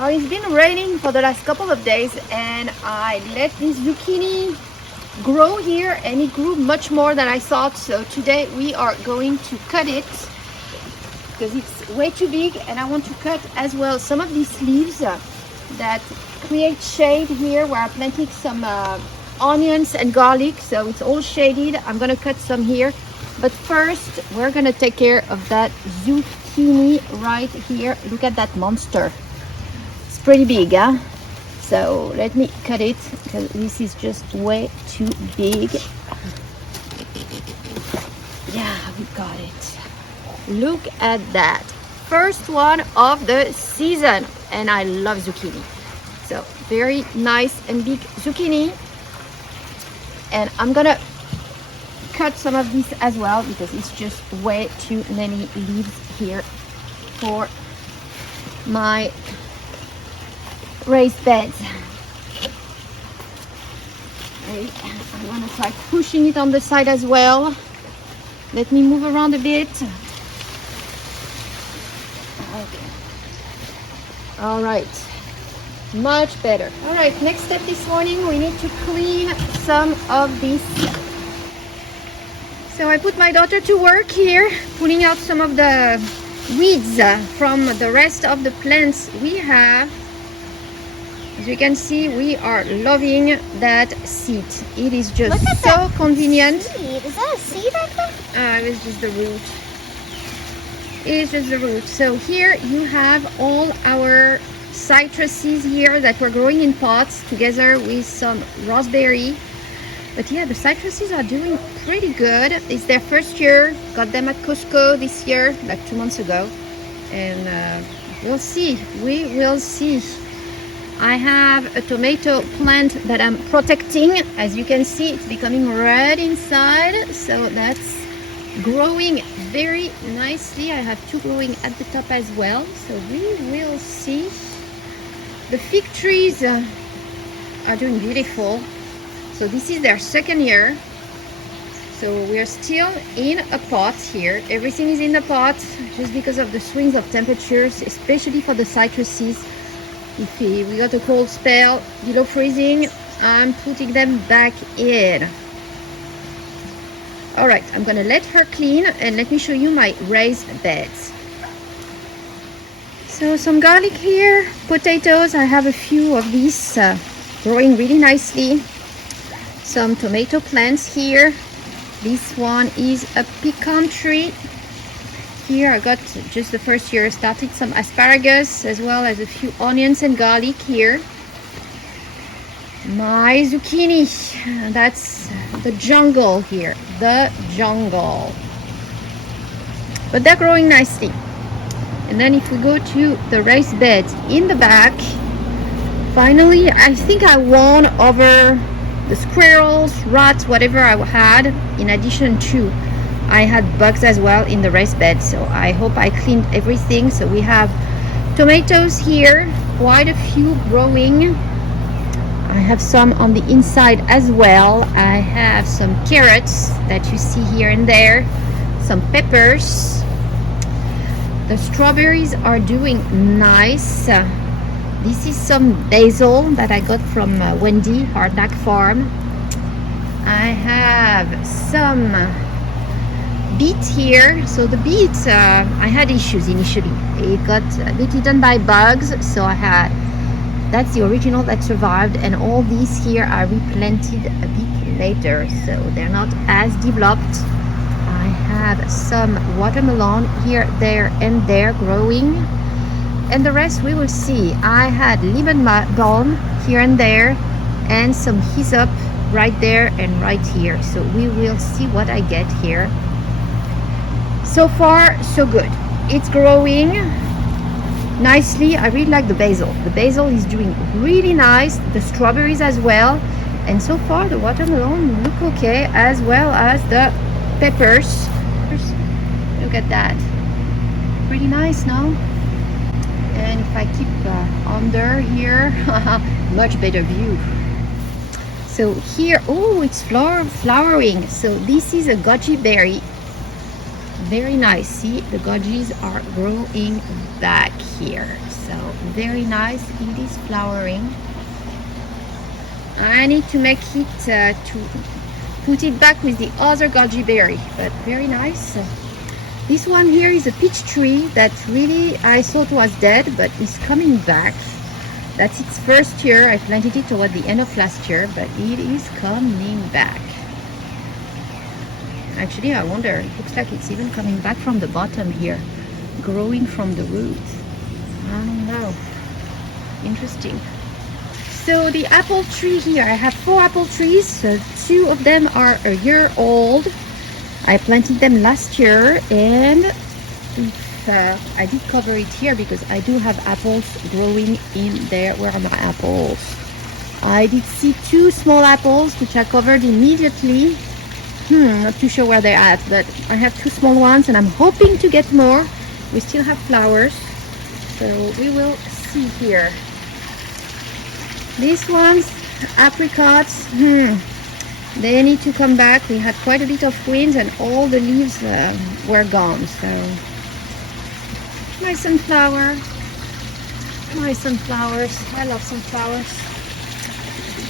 It's been raining for the last couple of days, and I let this zucchini grow here, and it grew much more than I thought. So today we are going to cut it because it's way too big, and I want to cut as well some of these leaves that create shade here where I planted some onions and garlic, so it's all shaded. I'm gonna cut some here, but first we're gonna take care of that zucchini right here. Look at that monster. It's pretty big, huh? So let me cut it because this is just way too big. Yeah, we got it. Look at that. First one of the season, and I love zucchini. So very nice and big zucchini. And I'm gonna cut some of this as well because it's just way too many leaves here for my raised beds. I'm gonna try pushing it on the side as well. Let me move around a bit. Okay. All right. Much better. All right, next step this morning, we need to clean some of this. So I put my daughter to work here, pulling out some of the weeds from the rest of the plants we have. As you can see, we are loving that seed. It is just so convenient. Seed. Is that a seed right there? It's just the root. It's just the root. So here you have all our citruses here that we're growing in pots together with some raspberry. But yeah, the citruses are doing pretty good. It's their first year. Got them at Costco this year, like 2 months ago. And we'll see. We will see. I have a tomato plant that I'm protecting. As you can see, it's becoming red inside. So that's growing very nicely. I have 2 growing at the top as well. So we will see. The fig trees are doing beautiful. So this is their second year. So we are still in a pot here. Everything is in the pot just because of the swings of temperatures, especially for the citruses. If we got a cold spell below freezing, I'm putting them back in. All right, I'm gonna let her clean and let me show you my raised beds. So some garlic here, potatoes, I have a few of these growing really nicely. Some tomato plants here. This one is a pecan tree. Here I got just the first year, started some asparagus as well as a few onions and garlic here. My zucchini, that's the jungle here, the jungle. But they're growing nicely. And then if we go to the raised beds in the back, finally I think I won over the squirrels, rats, whatever I had. In addition to, I had bugs as well in the raised bed, so I hope I cleaned everything. So we have tomatoes here, quite a few growing. I have some on the inside as well. I have some carrots that you see here and there, some peppers. The strawberries are doing nice. This is some basil that I got from Wendy, Hardback Farm. I have some beets here. So the beets, I had issues initially. It got a bit eaten by bugs, so that's the original that survived, and all these here I replanted a bit later, so they're not as developed. I have some watermelon here, there, and there growing, and the rest we will see. I had lemon balm here and there, and some hyssop right there and right here, so we will see what I get here. So far so good. It's growing nicely. I really like the basil. The basil is doing really nice, the strawberries as well, and so far the watermelon look okay, as well as the peppers. Look at that, pretty nice now. And if I keep under here, much better view. So here, oh, it's flowering. So this is a goji berry. Very nice. See, the goji's are growing back here. So very nice. It is flowering. I need to make it to put it back with the other goji berry, but very nice. This one here is a peach tree that really I thought was dead, but is coming back. That's its first year. I planted it toward the end of last year, but it is coming back. Actually, I wonder, it looks like it's even coming back from the bottom here, growing from the roots. I don't know. Interesting. So the apple tree here, I have 4 apple trees. So 2 of them are a year old. I planted them last year, and I did cover it here because I do have apples growing in there. Where are my apples? I did see 2 small apples which I covered immediately. Not too sure where they're at, but I have 2 small ones and I'm hoping to get more. We still have flowers, so we will see here. These ones, apricots, they need to come back. We had quite a bit of wind and all the leaves were gone. So my sunflowers, I love sunflowers.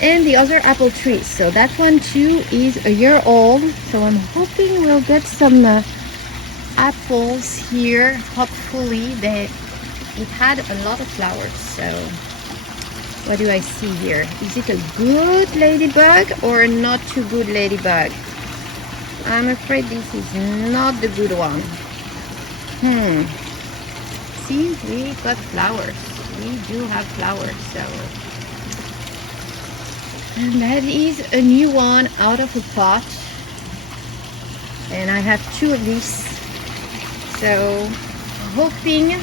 And the other apple trees. So that one too is a year old. So I'm hoping we'll get some apples here. Hopefully it had a lot of flowers. So what do I see here? Is it a good ladybug or not too good ladybug? I'm afraid this is not the good one. See, we got flowers. We do have flowers, so. And that is a new one out of a pot. And I have 2 of these. So hoping,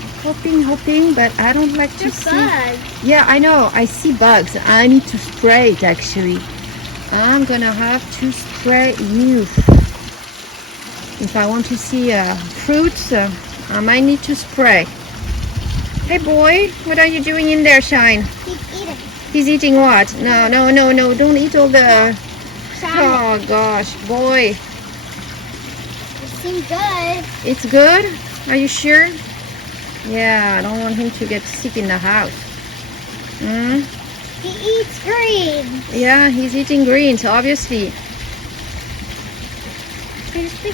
but I don't like to see. Bugs. Yeah, I know. I see bugs. I need to spray it actually. I'm gonna have to spray you. If I want to see fruits, I might need to spray. Hey boy, what are you doing in there, Shine? He's eating. He's eating what? No, don't eat all the... Oh gosh, boy. It seems good. It's good? Are you sure? Yeah, I don't want him to get sick in the house. He eats green. Yeah, he's eating greens, obviously.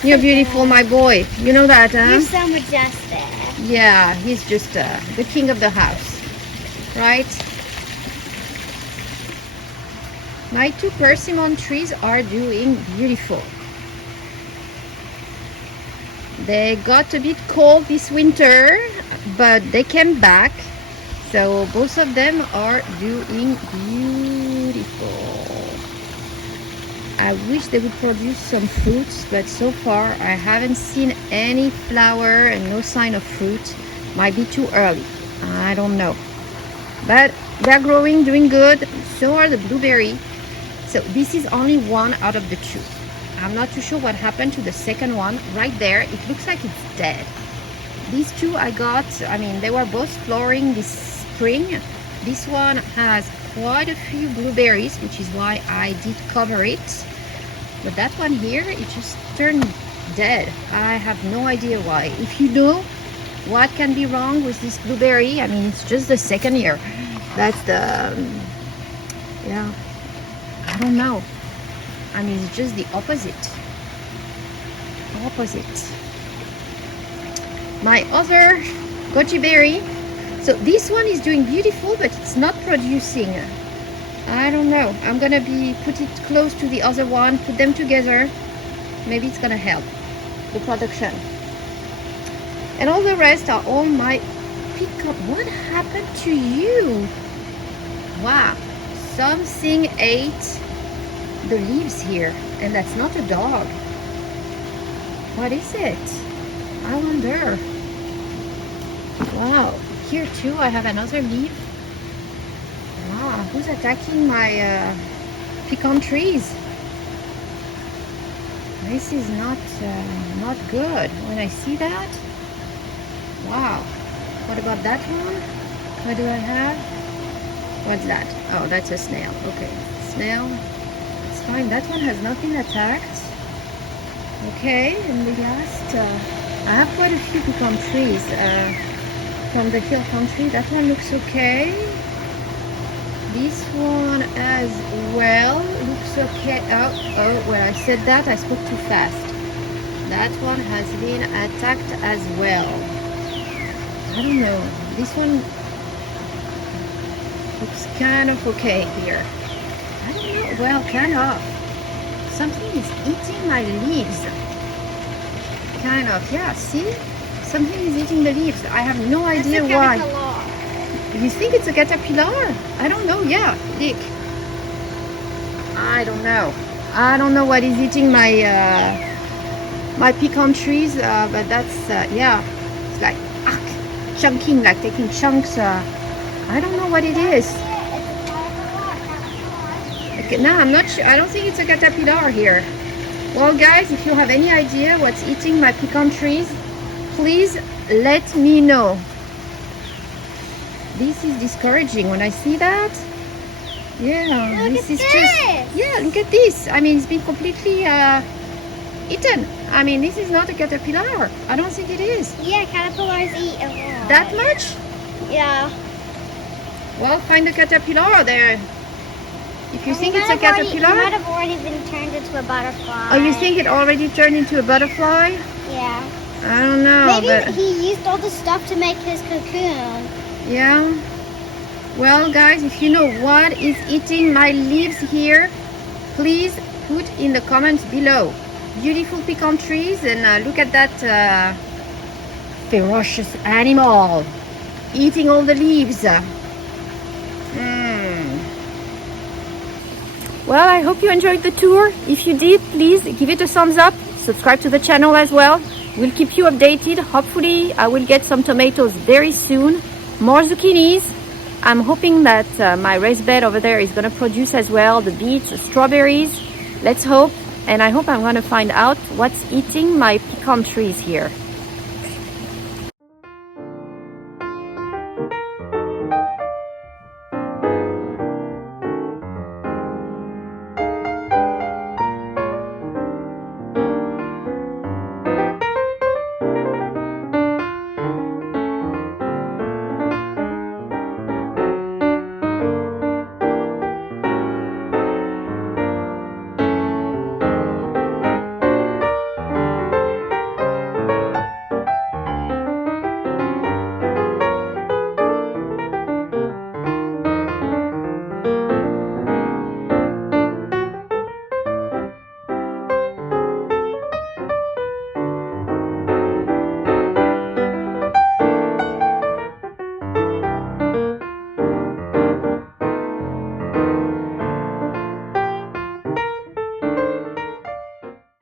You're beautiful, my boy. You know that, huh? You're so majestic. Yeah, he's just the king of the house, right? My 2 persimmon trees are doing beautiful. They got a bit cold this winter, but they came back. So both of them are doing beautiful. I wish they would produce some fruits, but so far I haven't seen any flower and no sign of fruit. Might be too early. I don't know. But they're growing, doing good. So are the blueberry. So this is only 1 out of the 2. I'm not too sure what happened to the second one. Right there, it looks like it's dead. These 2 I got, they were both flowering this spring. This one has quite a few blueberries, which is why I did cover it. But that one here, it just turned dead. I have no idea why. If you know what can be wrong with this blueberry, it's just the second year. That's the, yeah, I don't know. It's just the opposite. My other goji berry. So this one is doing beautiful, but it's not producing. I don't know. I'm gonna put it close to the other one, put them together. Maybe it's gonna help the production. And all the rest are all my pecan. What happened to you? Wow, something ate the leaves here, and that's not a dog. What is it? I wonder. Wow, here too I have another leaf. Wow, who's attacking my pecan trees? This is not good. When I see that, wow. What about that one? What do I have? What's that? Oh, that's a snail. Okay, snail. It's fine. That one has nothing attacked. Okay, and the last, I have quite a few pecan trees from the hill country. That one looks okay. This one as well looks okay. Oh, when I said that, I spoke too fast. That one has been attacked as well. I don't know. This one looks kind of okay here. I don't know. Well, kind of. Something is eating my leaves. Kind of. Yeah, see? Something is eating the leaves. I have no idea why. You think it's a caterpillar? I don't know. Yeah, Dick. I don't know. I don't know what is eating my my pecan trees, but that's yeah. It's like chunking, like taking chunks. I don't know what it is. Okay, no, I'm not sure. I don't think it's a caterpillar here. Well, guys, if you have any idea what's eating my pecan trees, please let me know. This is discouraging when I see that. Yeah, Look this is at just. this. Yeah, look at this. I mean, it's been completely eaten. I mean, this is not a caterpillar. I don't think it is. Yeah, caterpillars eat a lot. That much? Yeah. Well, find the caterpillar there. If you think it's a It caterpillar. might have already been turned into a butterfly. Oh, you think it already turned into a butterfly? Yeah. I don't know. Maybe But he used all the stuff to make his cocoon. yeah. Well, guys, if you know what is eating my leaves here, please put in the comments below. Beautiful pecan trees, and look at that ferocious animal eating all the leaves. Well, I hope you enjoyed the tour. If you did, please give it a thumbs up. Subscribe to the channel as well. We'll keep you updated. Hopefully, I will get some tomatoes very soon. More zucchinis. I'm hoping that my raised bed over there is going to produce as well the beets, the strawberries. Let's hope. And I hope I'm going to find out what's eating my pecan trees here.